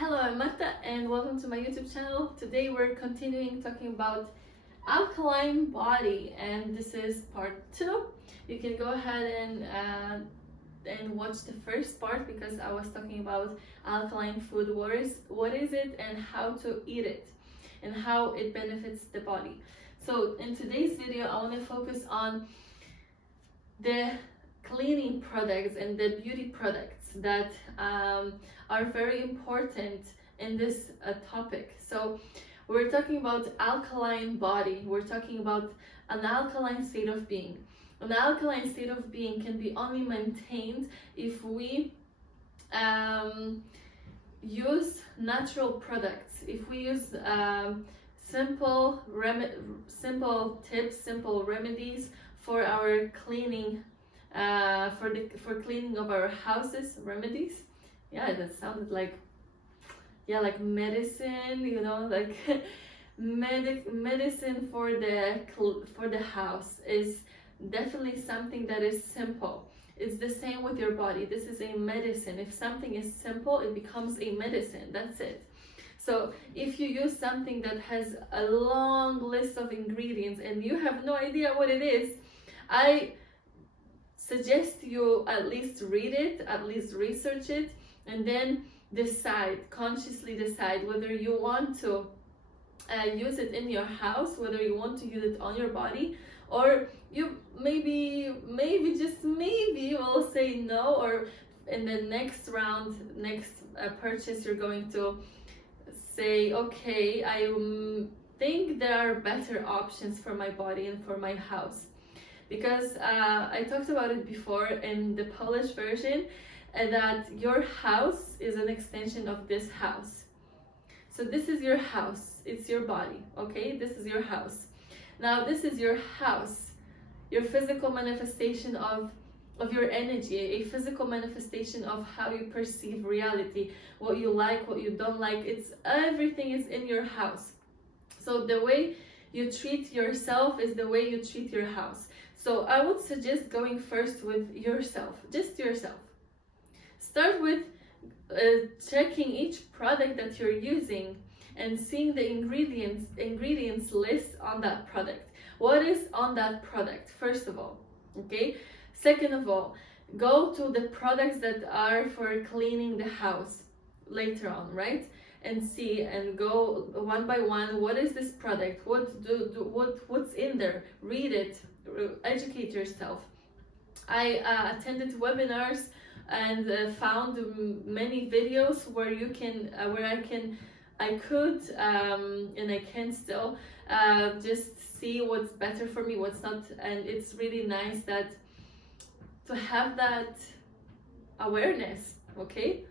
Hello, I'm Marta and welcome to my YouTube channel. Today we're continuing talking about Alkaline Body, and this is part 2. You can go ahead and watch the first part because I was talking about alkaline food. What is it and how to eat it and how it benefits the body. So in today's video I want to focus on the cleaning products and the beauty products that are very important in this topic. So we're talking about alkaline body. We're talking about an alkaline state of being. An alkaline state of being can be only maintained if we use natural products. If we use simple tips, simple remedies for our cleaning, for cleaning of our houses. Remedies, yeah, that sounded like, yeah, like medicine, you know, like medicine for the house is definitely something that is simple. It's the same with your body. This is a medicine. If something is simple, it becomes a medicine. That's it. So if you use something that has a long list of ingredients and you have no idea what it is, I suggest you at least read it, at least research it, and then consciously decide whether you want to use it in your house, whether you want to use it on your body, or you maybe just maybe will say no, or in the next purchase you're going to say, okay, I think there are better options for my body and for my house. Because I talked about it before in the Polish version, that your house is an extension of this house. So this is your house, it's your body, okay? This is your house. Now this is your house, your physical manifestation of your energy, a physical manifestation of how you perceive reality, what you like, what you don't like. Everything is in your house. So the way you treat yourself is the way you treat your house. So I would suggest going first with yourself, just yourself. Start with checking each product that you're using and seeing the ingredients list on that product. What is on that product, first of all, okay? Second of all, go to the products that are for cleaning the house later on, right? And see and go one by one. What is this product? What's in there? Read it, educate yourself. I attended webinars and found many videos where you can, I could and I can still just see what's better for me, what's not, and it's really nice to have that awareness. Okay,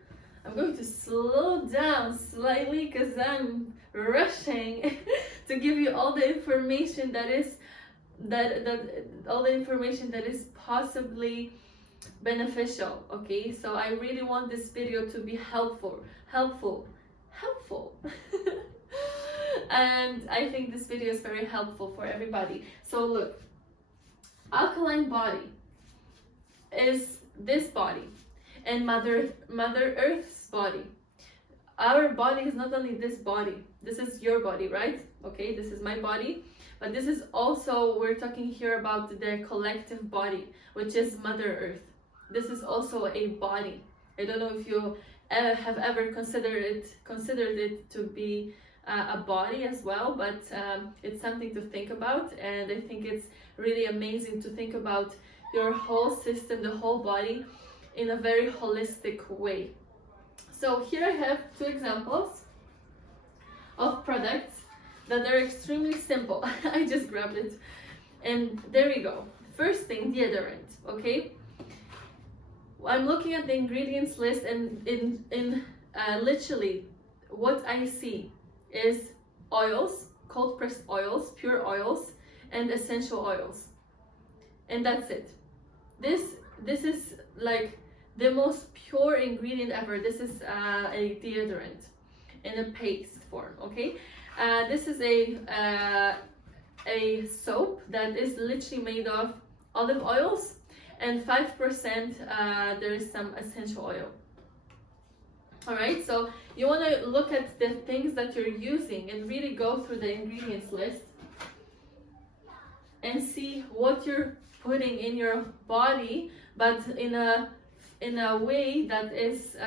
I'm going to slow down slightly because I'm rushing to give you all the information that is all the information that is possibly beneficial. Okay, so I really want this video to be helpful and I think this video is very helpful for everybody. So look, alkaline body is this body and Mother Earth's body. Our body is not only this body. This is your body, right? Okay, this is my body, but this is also, we're talking here about the collective body, which is Mother Earth. This is also a body. I don't know if you have ever considered it to be a body as well, but it's something to think about, and I think it's really amazing to think about your whole system, the whole body, in a very holistic way. So here I have 2 examples of products that are extremely simple. I just grabbed it and there we go. First thing, deodorant. Okay, I'm looking at the ingredients list, and in literally what I see is oils, cold pressed oils, pure oils, and essential oils, and that's it. This is like the most pure ingredient ever. This is a deodorant in a paste form. Okay, this is a soap that is literally made of olive oils, and 5% there is some essential oil. All right, so you want to look at the things that you're using and really go through the ingredients list and see what you're putting in your body, but in a way that is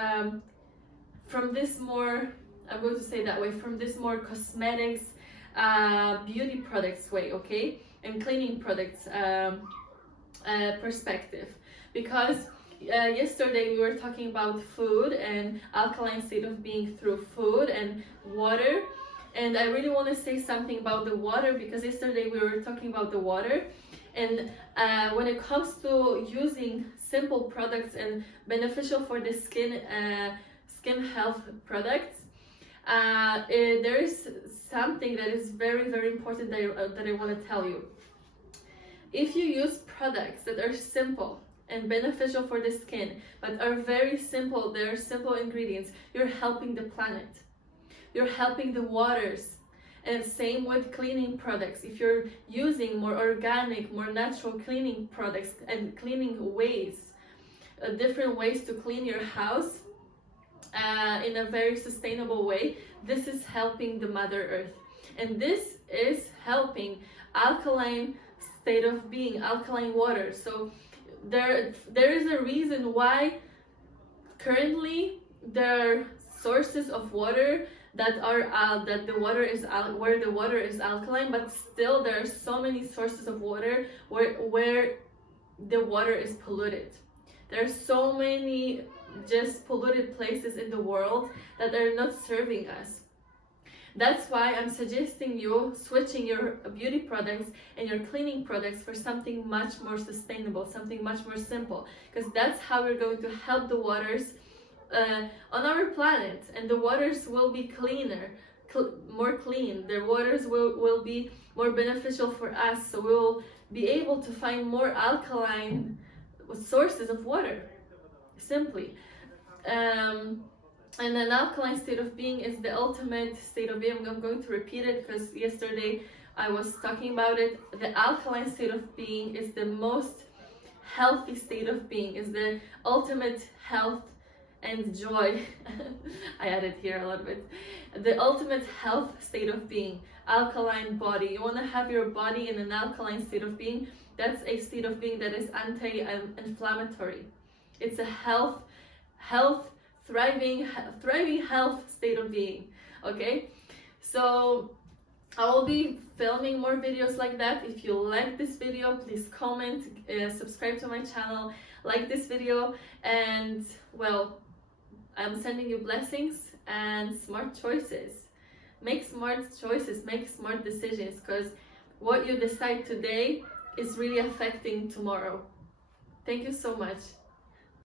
from this more, I'm going to say that way, from this more cosmetics, beauty products way, okay, and cleaning products perspective. Because yesterday we were talking about food and alkaline state of being through food and water, and I really want to say something about the water, because yesterday we were talking about the water, and when it comes to using simple products and beneficial for the skin health products, there is something that is very, very important that I want to tell you. If you use products that are simple and beneficial for the skin, but are very simple, they're simple ingredients, you're helping the planet. You're helping the waters. And same with cleaning products. If you're using more organic, more natural cleaning products and cleaning ways, different ways to clean your house in a very sustainable way, this is helping the Mother Earth. And this is helping alkaline state of being, alkaline water. So there is a reason why currently there are sources of water that are that the water is where the water is alkaline, but still there are so many sources of water where the water is polluted. There are so many just polluted places in the world that are not serving us. That's why I'm suggesting you switching your beauty products and your cleaning products for something much more sustainable, something much more simple, because that's how we're going to help the waters on our planet, and the waters will be cleaner, more clean. The waters will be more beneficial for us, so we'll be able to find more alkaline sources of water, simply. And an alkaline state of being is the ultimate state of being. I'm going to repeat it because yesterday I was talking about it. The alkaline state of being is the most healthy state of being, is the ultimate health and joy. I added here a little bit. The ultimate health state of being, alkaline body. You want to have your body in an alkaline state of being. That's a state of being that is anti-inflammatory. It's a thriving health state of being. Okay, so I will be filming more videos like that. If you like this video, please comment, subscribe to my channel, like this video, and well, I'm sending you blessings and smart choices. Make smart choices, make smart decisions, because what you decide today is really affecting tomorrow. Thank you so much.